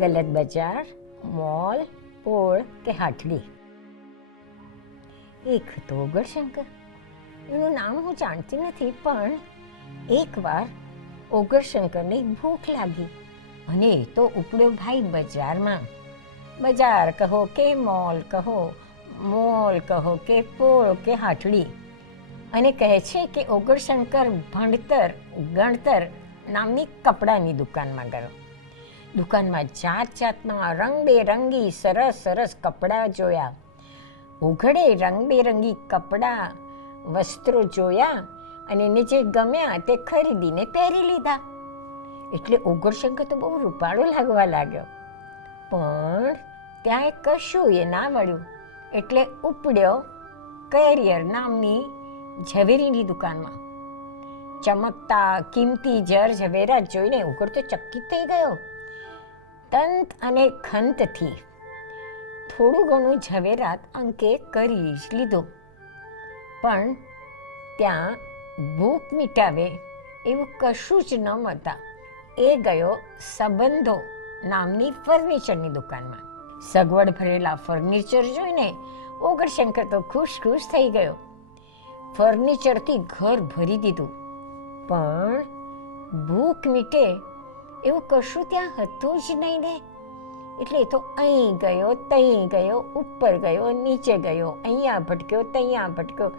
ગલત બજાર, મોલ, પોળ કે હાટડી. એક હતો ઓગણશંકર. એનું નામ હું જાણતી નથી, પણ એકવાર ઓગણશંકરને ભૂખ લાગી અને એ તો ઉપડ્યો ભાઈ બજારમાં. બજાર કહો કે મોલ કહો, મોલ કહો કે પોળ કે હાટડી, અને કહે છે કે ઓગણશંકર ભણતર ગણતર નામની કપડાની દુકાનમાં ગયો. દુકાનમાં જાત જાતના રંગબેરંગી સરસ સરસ કપડાં જોયા. ઉઘડે રંગબેરંગી કપડાં વસ્ત્રો જોયા અને એને જે ગમ્યા તે ખરીદીને પહેરી લીધા. એટલે ઓગણશંકર તો બહુ રૂપાળો લાગવા લાગ્યો, પણ ત્યાં કશું એ ના વળ્યું. એટલે ઉપડ્યો કેરિયર નામની ઝવેરીની દુકાનમાં. ચમકતા કિંમતી જર ઝવેરા જોઈને ઉઘડ તો ચકિત થઈ ગયો. તંત અને ખંતથી થોડું ઘણું ઝવેરાત અંકે કરી જ લીધો, પણ ત્યાં ભૂખ મિટાવે એવું કશું જ ન મળતા. એ ગયો સંબંધો નામની ફર્નિચરની દુકાનમાં. સગવડ ભરેલા ફર્નિચર જોઈને ઓગણશંકર તો ખુશ ખુશ થઈ ગયો. ફર્નિચરથી ઘર ભરી દીધું, પણ ભૂખ મીટે એવું કશું ત્યાં હતું જ નહીં ને. એટલે તો અહીં ગયો, ત્યાં ગયો, ઉપર ગયો, નીચે ગયો, અહીંયા ભટક્યો, ત્યાં ભટક્યો,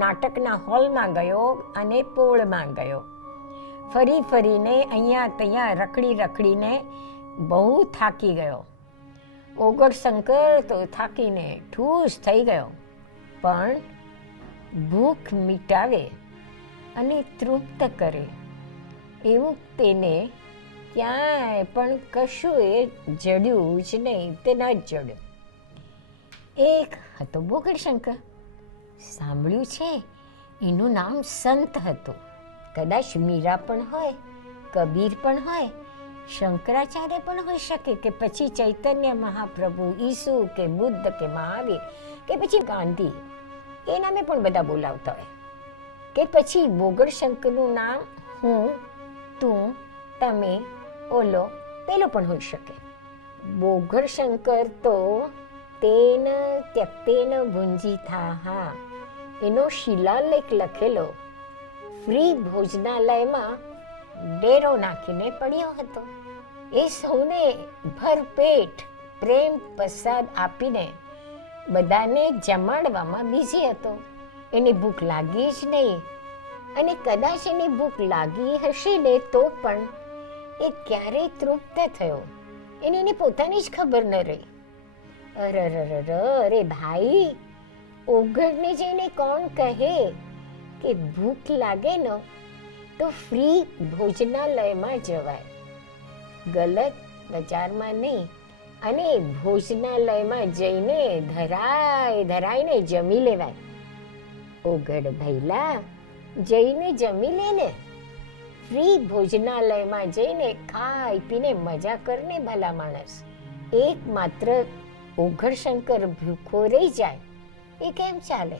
નાટકના હોલમાં ગયો અને પોળમાં ગયો. ફરી ફરીને અહીંયા ત્યાં રખડી રખડીને બહુ થાકી ગયો. ઓગણશંકર તો થાકીને ઠૂસ થઈ ગયો, પણ ભૂખ મિટાવે અને તૃપ્ત કરે એવું તેને ક્યાંય પણ કશું એ જડ્યું જ નહીં. તે ન જ જડ્યું. એક હતો ઓગણશંકર. સાંભળ્યું છે એનું નામ સંત હતું. કદાચ મીરા પણ હોય, કબીર પણ હોય, શંકરાચાર્ય પણ હોઈ શકે, કે પછી ચૈતન્ય મહાપ્રભુ, ઈસુ કે બુદ્ધ કે મહાવીર કે પછી ગાંધી, એ નામે પણ બધા બોલાવતા હોય. કે પછી ઓગણશંકરનું નામ હું, તું, તમે, ઓલો, પેલો પણ હોઈ શકે. ઓગણશંકર તો તેન ત્યક્તેન ભુંજીથાઃ એનો શિલાલેખ લખેલો ફ્રી ભોજનાલયમાં ડેરો નાખીને પડ્યો હતો. એ સૌને ભરપેટ પ્રેમ પ્રસાદ આપીને બધાને જમાડવામાં બિઝી હતો. એની ભૂખ લાગી જ નહીં, અને કદાચ એની ભૂખ લાગી હશે ને તો પણ એ ક્યારેય તૃપ્ત થયો એની પોતાની જ ખબર ન રહી. અરે ભાઈ, ઓગણને જઈને કોણ કહે કે ભૂખ લાગે ને તો ફ્રી ભોજનાલયમાં જવાય, ગલત બજારમાં નહીં. અને ભોજનાલયમાં જઈને ધરાઈને જમી લેવાય. ઓગળ ભૈલા, જઈને જમી લે ને. ફ્રી ભોજનાલયમાં જઈને ખાઈ પીને મજા કરને ભલા માણસ. એક માત્ર ઓગણશંકર ભૂખો રહી જાય એ કેમ ચાલે?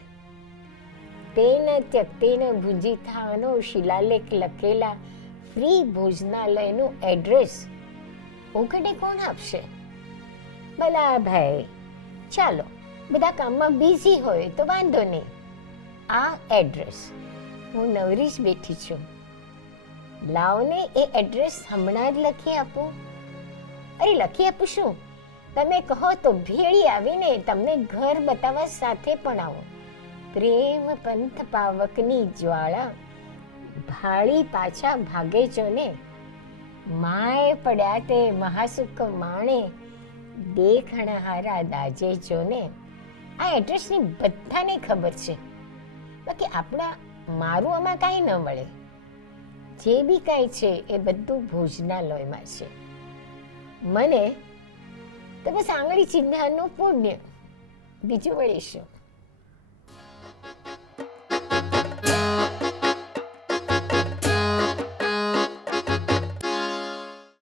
તેન ત્યક્તેન ભુંજીથાઃનો શિલાલેખ લખેલા ફ્રી ભોજનાલયનું એડ્રેસ ઓગણે કોણ આપશે? ભલા ભાઈ, ચાલો, બધા કામમાં બિઝી હોય તો વાંધો નહીં. આ એડ્રેસ હું નવરી જ બેઠી છું, લાવને એ એડ્રેસ હમણાં જ લખી આપું. અરે લખી આપું શું, તમે કહો તો ભેળી આવીને તમને ઘર બતાવવા સાથે પણ આવો. પ્રેમ પંથ પાવકની જ્વાળા ભાળી પાછા ભાગે જો ને. માય પડ્યા તે મહાસુખ માણે દેખણહારા દાજે જો ને. આ એડ્રેસની બધાને ખબર છે, બાકી મારું આમાં કાંઈ ન મળે. જે બી કાંઈ છે એ બધું ભોજનાલયમાં છે. મને તો બસ આંગળી ચિહ્નનું પુણ્ય, બીજું વળી શું.